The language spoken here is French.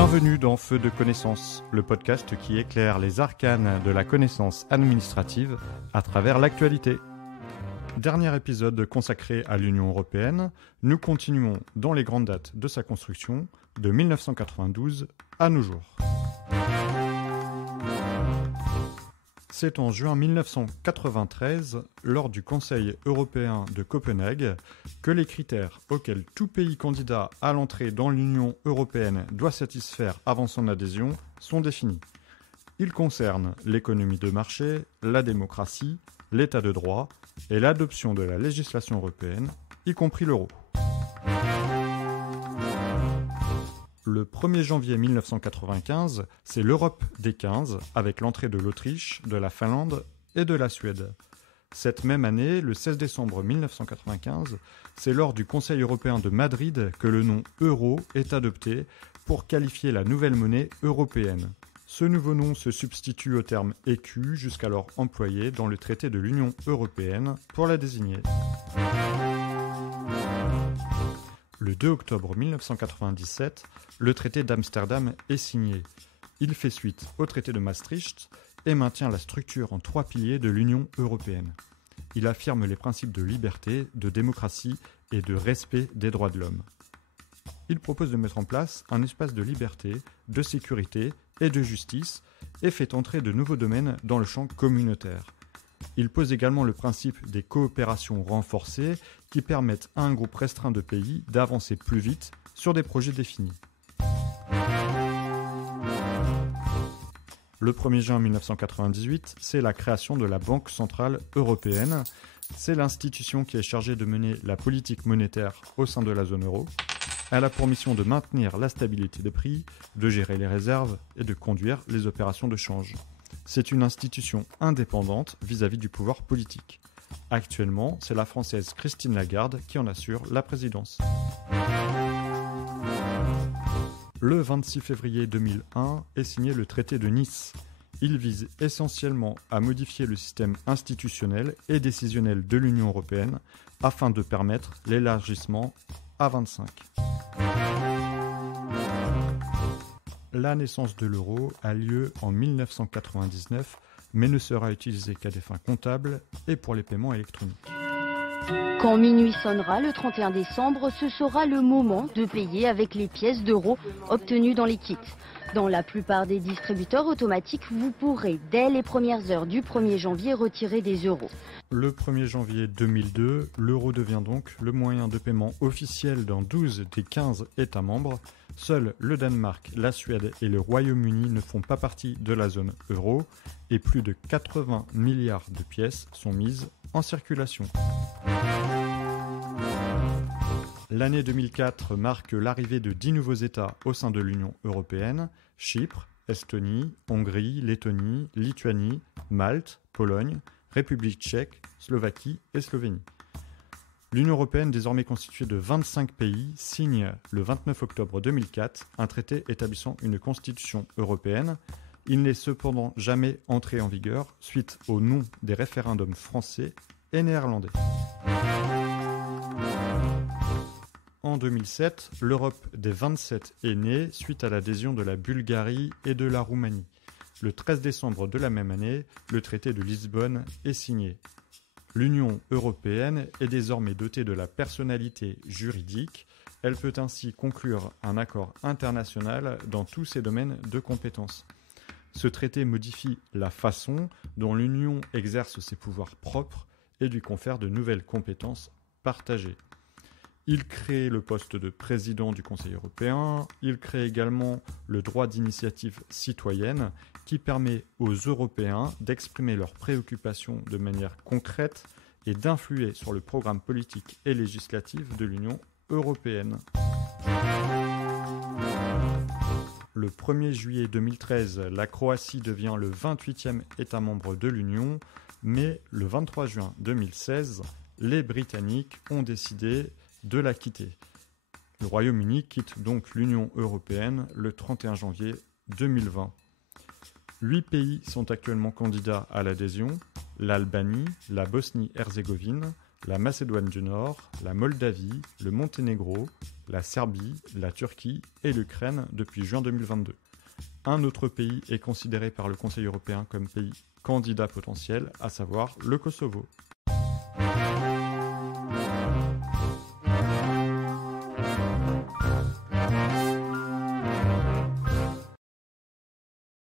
Bienvenue dans Feu de connaissance, le podcast qui éclaire les arcanes de la connaissance administrative à travers l'actualité. Dernier épisode consacré à l'Union européenne, nous continuons dans les grandes dates de sa construction, de 1992 à nos jours. C'est en juin 1993, lors du Conseil européen de Copenhague, que les critères auxquels tout pays candidat à l'entrée dans l'Union européenne doit satisfaire avant son adhésion sont définis. Ils concernent l'économie de marché, la démocratie, l'état de droit et l'adoption de la législation européenne, y compris l'euro. Le 1er janvier 1995, c'est l'Europe des 15, avec l'entrée de l'Autriche, de la Finlande et de la Suède. Cette même année, le 16 décembre 1995, c'est lors du Conseil européen de Madrid que le nom euro est adopté pour qualifier la nouvelle monnaie européenne. Ce nouveau nom se substitue au terme écu, jusqu'alors employé dans le traité de l'Union européenne, pour la désigner. Le 2 octobre 1997, le traité d'Amsterdam est signé. Il fait suite au traité de Maastricht et maintient la structure en 3 piliers de l'Union européenne. Il affirme les principes de liberté, de démocratie et de respect des droits de l'homme. Il propose de mettre en place un espace de liberté, de sécurité et de justice et fait entrer de nouveaux domaines dans le champ communautaire. Il pose également le principe des coopérations renforcées qui permettent à un groupe restreint de pays d'avancer plus vite sur des projets définis. Le 1er juin 1998, c'est la création de la Banque centrale européenne. C'est l'institution qui est chargée de mener la politique monétaire au sein de la zone euro. Elle a pour mission de maintenir la stabilité des prix, de gérer les réserves et de conduire les opérations de change. C'est une institution indépendante vis-à-vis du pouvoir politique. Actuellement, c'est la Française Christine Lagarde qui en assure la présidence. Le 26 février 2001 est signé le traité de Nice. Il vise essentiellement à modifier le système institutionnel et décisionnel de l'Union européenne afin de permettre l'élargissement à 25. La naissance de l'euro a lieu en 1999, mais ne sera utilisée qu'à des fins comptables et pour les paiements électroniques. Quand minuit sonnera le 31 décembre, ce sera le moment de payer avec les pièces d'euros obtenues dans les kits. Dans la plupart des distributeurs automatiques, vous pourrez, dès les premières heures du 1er janvier, retirer des euros. Le 1er janvier 2002, l'euro devient donc le moyen de paiement officiel dans 12 des 15 États membres. Seuls le Danemark, la Suède et le Royaume-Uni ne font pas partie de la zone euro et plus de 80 milliards de pièces sont mises en circulation. L'année 2004 marque l'arrivée de 10 nouveaux États au sein de l'Union européenne: Chypre, Estonie, Hongrie, Lettonie, Lituanie, Malte, Pologne, République tchèque, Slovaquie et Slovénie. L'Union européenne, désormais constituée de 25 pays, signe le 29 octobre 2004 un traité établissant une constitution européenne. Il n'est cependant jamais entré en vigueur suite au non des référendums français et néerlandais. En 2007, l'Europe des 27 est née suite à l'adhésion de la Bulgarie et de la Roumanie. Le 13 décembre de la même année, le traité de Lisbonne est signé. L'Union européenne est désormais dotée de la personnalité juridique. Elle peut ainsi conclure un accord international dans tous ses domaines de compétences. Ce traité modifie la façon dont l'Union exerce ses pouvoirs propres et lui confère de nouvelles compétences partagées. Il crée le poste de président du Conseil européen. Il crée également le droit d'initiative citoyenne qui permet aux Européens d'exprimer leurs préoccupations de manière concrète et d'influer sur le programme politique et législatif de l'Union européenne. Le 1er juillet 2013, la Croatie devient le 28e État membre de l'Union, mais le 23 juin 2016, les Britanniques ont décidé de la quitter. Le Royaume-Uni quitte donc l'Union européenne le 31 janvier 2020. 8 pays sont actuellement candidats à l'adhésion: l'Albanie, la Bosnie-Herzégovine, la Macédoine du Nord, la Moldavie, le Monténégro, la Serbie, la Turquie et l'Ukraine depuis juin 2022. Un autre pays est considéré par le Conseil européen comme pays candidat potentiel, à savoir le Kosovo.